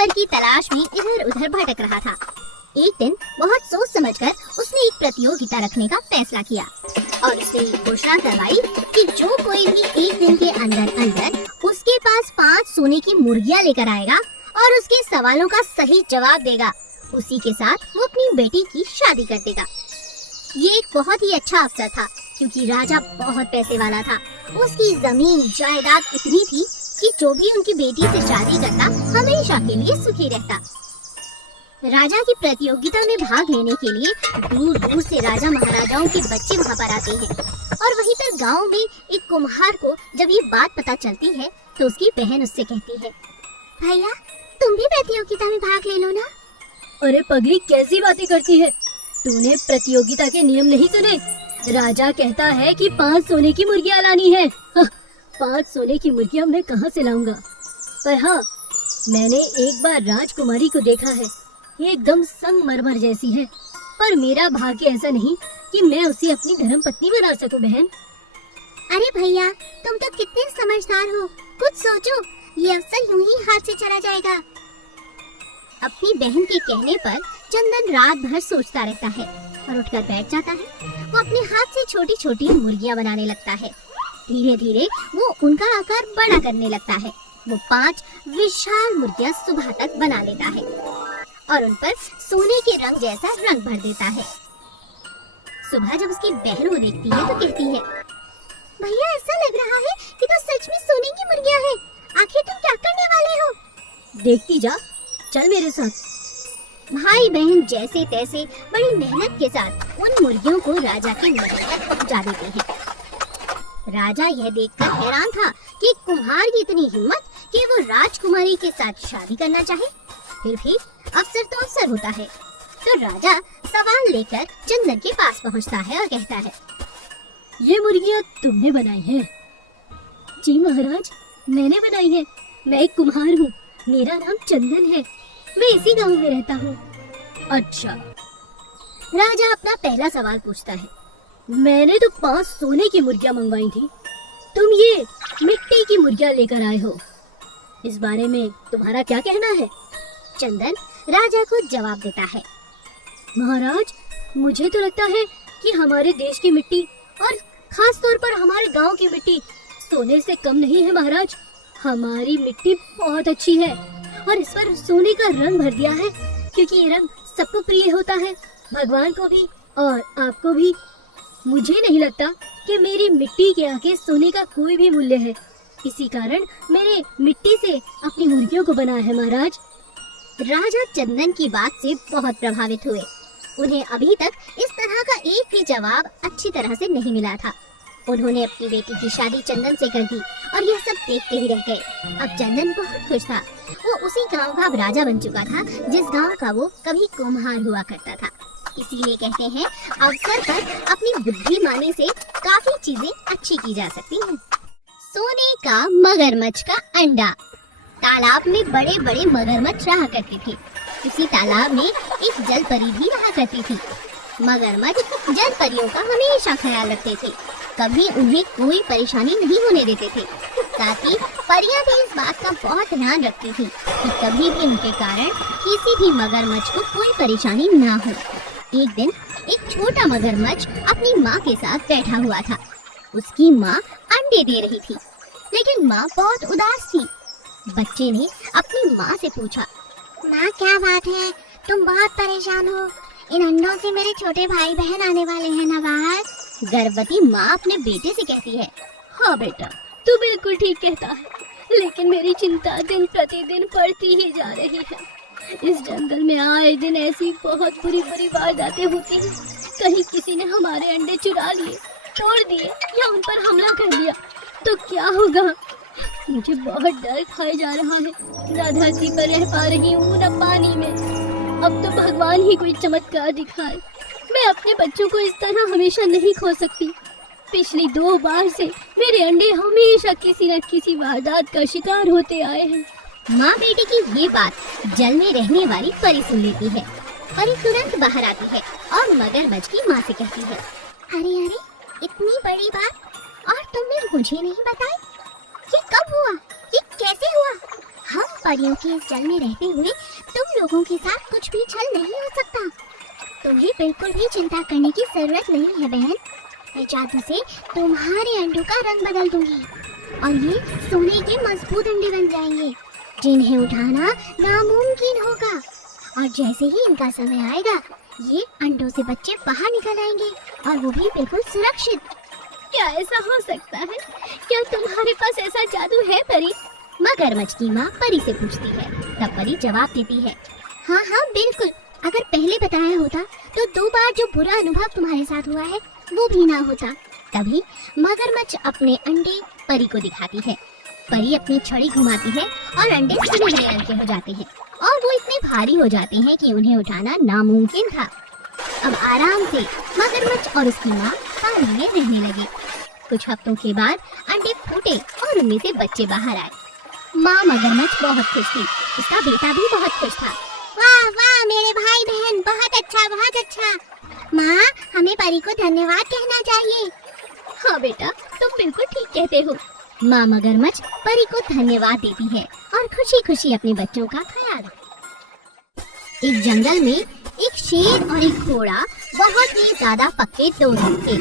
वर की तलाश में इधर उधर भटक रहा था। एक दिन बहुत सोच समझकर उसने एक प्रतियोगिता रखने का फैसला किया और उसने घोषणा करवाई कि जो कोई भी एक दिन के अंदर अंदर उसके पास 5 सोने की मुर्गियां लेकर आएगा और उसके सवालों का सही जवाब देगा, उसी के साथ वो अपनी बेटी की शादी कर देगा। ये एक बहुत ही अच्छा अवसर था क्योंकि राजा बहुत पैसे वाला था। उसकी जमीन जायदाद इतनी थी कि जो भी उनकी बेटी से शादी करता हमेशा के लिए सुखी रहता। राजा की प्रतियोगिता में भाग लेने के लिए दूर दूर से राजा महाराजाओं के बच्चे वहाँ पर आते हैं और वहीं पर गांव में एक कुम्हार को जब ये बात पता चलती है तो उसकी बहन उससे कहती है, भैया तुम भी प्रतियोगिता में भाग ले लो ना। अरे पगली, कैसी बातें करती है? तूने प्रतियोगिता के नियम नहीं सुने? राजा कहता है कि 5 सोने की मुर्गियां लानी है। 5 सोने की मुर्गियां मैं कहाँ से लाऊंगा? पर हाँ, मैंने एक बार राजकुमारी को देखा है, ये एकदम संगमरमर जैसी है। पर मेरा भाग्य ऐसा नहीं कि मैं उसे अपनी धर्मपत्नी बना सकूं बहन। अरे भैया, तुम तो कितने समझदार हो, कुछ सोचो, ये अवसर यूं ही हाथ से चला जाएगा। अपनी बहन के कहने पर चंदन रात भर सोचता रहता है और उठकर बैठ जाता है। वो अपने हाथ से छोटी छोटी मुर्गियां बनाने लगता है। धीरे धीरे वो उनका आकार बड़ा करने लगता है। वो 5 विशाल मुर्गियां सुबह तक बना लेता है और उन पर सोने के रंग जैसा रंग भर देता है। सुबह जब उसकी बहन वो देखती है तो कहती है, भैया ऐसा लग रहा है कि तो सच में सोने की मुर्गियां हैं। आखिर तुम क्या करने वाले हो? देखती जा, चल मेरे साथ। भाई बहन जैसे तैसे बड़ी मेहनत के साथ उन मुर्गियों को राजा के महल तक पहुंचा देते हैं। राजा यह देखकर हैरान था कि कुम्हार की इतनी हिम्मत कि वो राजकुमारी के साथ शादी करना चाहे। फिर भी अफसर तो अफसर होता है। तो राजा सवाल लेकर चंदन के पास पहुंचता है और कहता है, ये मुर्गियां तुमने बनाई हैं? जी महाराज, मैंने बनाई है। मैं एक कुम्हार हूँ, मेरा नाम चंदन है, मैं इसी गांव में रहता हूँ। अच्छा। राजा अपना पहला सवाल पूछता है, मैंने तो 5 सोने की मुर्गियां मंगवाई थी, तुम ये मिट्टी की मुर्गियां लेकर आए हो, इस बारे में तुम्हारा क्या कहना है? चंदन राजा को जवाब देता है, महाराज, मुझे तो लगता है कि हमारे देश की मिट्टी और खास तौर पर हमारे गांव की मिट्टी सोने से कम नहीं है महाराज। हमारी मिट्टी बहुत अच्छी है और इस पर सोने का रंग भर दिया है क्योंकि ये रंग सबको प्रिय होता है, भगवान को भी और आपको भी। मुझे नहीं लगता कि मेरी मिट्टी के आगे सोने का कोई भी मूल्य है, इसी कारण मैंने मिट्टी से अपनी मुर्गियों को बनाया है महाराज। राजा चंदन की बात से बहुत प्रभावित हुए। उन्हें अभी तक इस तरह का एक भी जवाब अच्छी तरह से नहीं मिला था। उन्होंने अपनी बेटी की शादी चंदन से कर दी और यह सब देखते ही रह गए। अब चंदन बहुत खुश था। वो उसी गांव का राजा बन चुका था जिस गांव का वो कभी कुम्हार हुआ करता था। इसीलिए कहते हैं, अवसर पर अपनी बुद्धिमानी से काफी चीजें अच्छी की जा सकती हैं। सोने का मगरमच्छ का अंडा। तालाब में बड़े बड़े मगरमच्छ रहा करते थे। उसी तालाब में एक जल परी भी रहा करती थी। मगरमच्छ जल परियों का हमेशा ख्याल रखते थे, कभी उन्हें कोई परेशानी नहीं होने देते थे। साथ ही परियां भी इस बात का बहुत ध्यान रखती थी कि कभी भी उनके कारण किसी भी मगरमच्छ को कोई परेशानी ना हो। एक दिन एक छोटा मगरमच्छ अपनी माँ के साथ बैठा हुआ था। उसकी माँ अंडे दे रही थी, लेकिन माँ बहुत उदास थी। बच्चे ने अपनी माँ से पूछा, माँ क्या बात है, तुम बहुत परेशान हो? इन अंडों से मेरे छोटे भाई बहन आने वाले हैं ना बाहर। गर्भवती माँ अपने बेटे से कहती है, हाँ बेटा, तू बिल्कुल ठीक कहता है, लेकिन मेरी चिंता दिन प्रतिदिन बढ़ती ही जा रही है। इस जंगल में आए दिन ऐसी बहुत बुरी बुरी वारदातें होती हैं। कहीं किसी ने हमारे अंडे चुरा लिए, तोड़ दिए या उन पर हमला कर दिया तो क्या होगा? मुझे बहुत डर खाए जा रहा है। न धरती पर रह पा रही हूँ न पानी में। अब तो भगवान ही कोई चमत्कार दिखाए। मैं अपने बच्चों को इस तरह हमेशा नहीं खो सकती। पिछली 2 बार से मेरे अंडे हमेशा किसी न किसी वारदात का शिकार होते आए हैं। माँ बेटे की ये बात जल में रहने वाली परी सुन लेती है। परी तुरंत बाहर आती है और मगरमच्छ की माँ से कहती है, अरे अरे, इतनी बड़ी बात और तुमने मुझे नहीं बताई? ये कब हुआ? ये कैसे हुआ? हम परियों के इस जल में रहते हुए तुम लोगों के साथ कुछ भी छल नहीं हो सकता। तुम्हें बिल्कुल भी चिंता करने की जरूरत नहीं है बहन। मैं जादू से तुम्हारे अंडों का रंग बदल दूंगी और ये सोने के मजबूत अंडे बन जाएंगे जिन्हें उठाना नामुमकिन होगा। और जैसे ही इनका समय आएगा ये अंडों से बच्चे बाहर निकल आएंगे और वो भी बिल्कुल सुरक्षित। क्या ऐसा हो सकता है? क्या तुम्हारे पास ऐसा जादू है परी? मगरमच्छ की माँ परी से पूछती है। तब परी जवाब देती है, हाँ हाँ बिल्कुल, अगर पहले बताया होता तो 2 बार जो बुरा अनुभव तुम्हारे साथ हुआ है वो भी ना होता। तभी मगरमच्छ अपने अंडे परी को दिखाती है। परी अपनी छड़ी घुमाती है और अंडे सुनहरे रंग के हो जाते हैं और वो इतने भारी हो जाते हैं कि उन्हें उठाना नामुमकिन था। अब आराम से मगरमच्छ और उसकी माँ पानी में रहने लगे। कुछ हफ्तों के बाद अंडे फूटे और उनमें से बच्चे बाहर आए। माँ मगरमच्छ बहुत खुश थी, उसका बेटा भी बहुत खुश था। वाह वाह मेरे भाई बहन, बहुत अच्छा बहुत अच्छा। माँ हमें परी को धन्यवाद कहना चाहिए। हाँ बेटा, तुम बिल्कुल ठीक कहते हो। माँ मगरमच्छ परी को धन्यवाद देती है और खुशी खुशी अपने बच्चों का ख्याल रखती है। एक जंगल में एक शेर और एक घोड़ा बहुत ही ज्यादा पक्के दोस्त थे।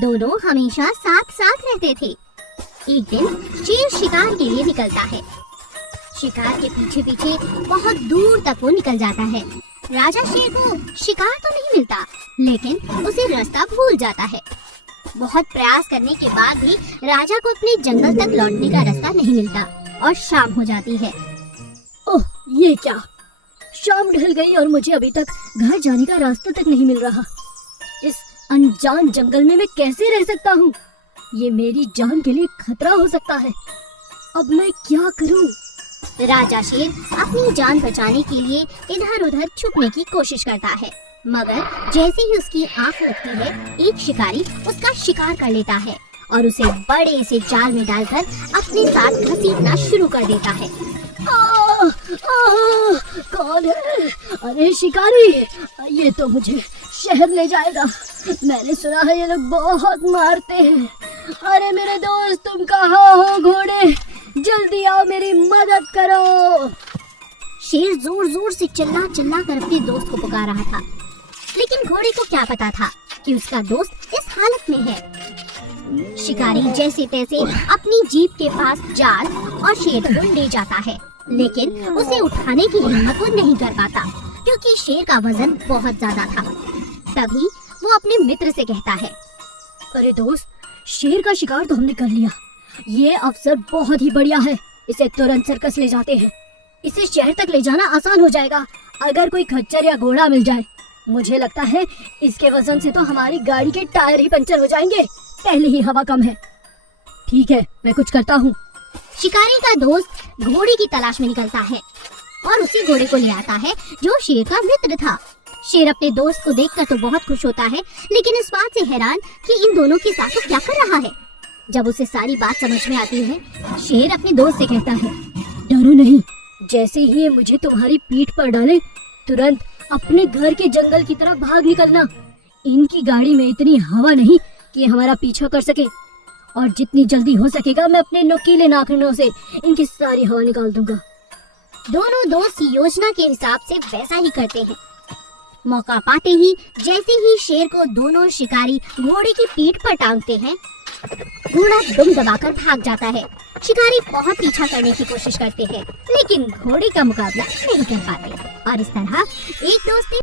दोनों हमेशा साथ साथ रहते थे। एक दिन शेर शिकार के लिए निकलता है। शिकार के पीछे पीछे बहुत दूर तक वो निकल जाता है। राजा शेर को शिकार तो नहीं मिलता, लेकिन उसे रास्ता भूल जाता है। बहुत प्रयास करने के बाद भी राजा को अपने जंगल तक लौटने का रास्ता नहीं मिलता और शाम हो जाती है। ओह, ये क्या? शाम ढल गई और मुझे अभी तक घर जाने का रास्ता तक नहीं मिल रहा। इस अनजान जंगल में मैं कैसे रह सकता हूँ? ये मेरी जान के लिए खतरा हो सकता है। अब मैं क्या करूँ? राजा शेर अपनी जान बचाने के लिए इधर उधर छुपने की कोशिश करता है, मगर जैसे ही उसकी आंख लगती है एक शिकारी उसका शिकार कर लेता है और उसे बड़े से जाल में डालकर अपने साथ घसीटना शुरू कर देता है। कौन है? अरे शिकारी, ये तो मुझे शहर ले जाएगा। मैंने सुना है ये लोग बहुत मारते हैं। अरे मेरे दोस्त, तुम कहाँ हो? घोड़े जल्दी आओ, मेरी मदद करो। शेर जोर जोर से चिल्ला चिल्ला कर अपने दोस्त को पुकार रहा था, लेकिन घोड़े को क्या पता था कि उसका दोस्त इस हालत में है। शिकारी जैसे तैसे अपनी जीप के पास जाल और शेर को ले जाता है, लेकिन उसे उठाने की हिम्मत वो नहीं कर पाता क्योंकि शेर का वजन बहुत ज्यादा था। तभी वो अपने मित्र से कहता है, अरे दोस्त, शेर का शिकार तो हमने कर लिया। ये अवसर बहुत ही बढ़िया है। इसे तुरंत सर्कस ले जाते हैं। इसे शहर तक ले जाना आसान हो जाएगा अगर कोई खच्चर या घोड़ा मिल जाए। मुझे लगता है इसके वजन से तो हमारी गाड़ी के टायर ही पंचर हो जाएंगे। पहले ही हवा कम है। ठीक है, मैं कुछ करता हूँ। शिकारी का दोस्त घोड़े की तलाश में निकलता है और उसी घोड़े को ले आता है जो शेर का मित्र था। शेर अपने दोस्त को देखकर तो बहुत खुश होता है, लेकिन इस बात से हैरान कि इन दोनों के साथ वो क्या कर रहा है। जब उसे सारी बात समझ में आती है, शेर अपने दोस्त से कहता है, डरो नहीं, जैसे ही ये मुझे तुम्हारी पीठ पर डाले तुरंत अपने घर के जंगल की तरफ भाग निकलना। इनकी गाड़ी में इतनी हवा नहीं कि हमारा पीछा कर सके, और जितनी जल्दी हो सकेगा मैं अपने नुकीले नाखूनों से इनकी सारी हवा निकाल दूंगा। दोनों दोस्त योजना के हिसाब से वैसा ही करते हैं। मौका पाते ही जैसे ही शेर को दोनों शिकारी घोड़े की पीठ पर टांगते हैं, घोड़ा दुम दबाकर भाग जाता है। शिकारी बहुत पीछा करने की कोशिश करते हैं, लेकिन घोड़े का मुकाबला नहीं कर पाते और इस तरह एक दोस्ती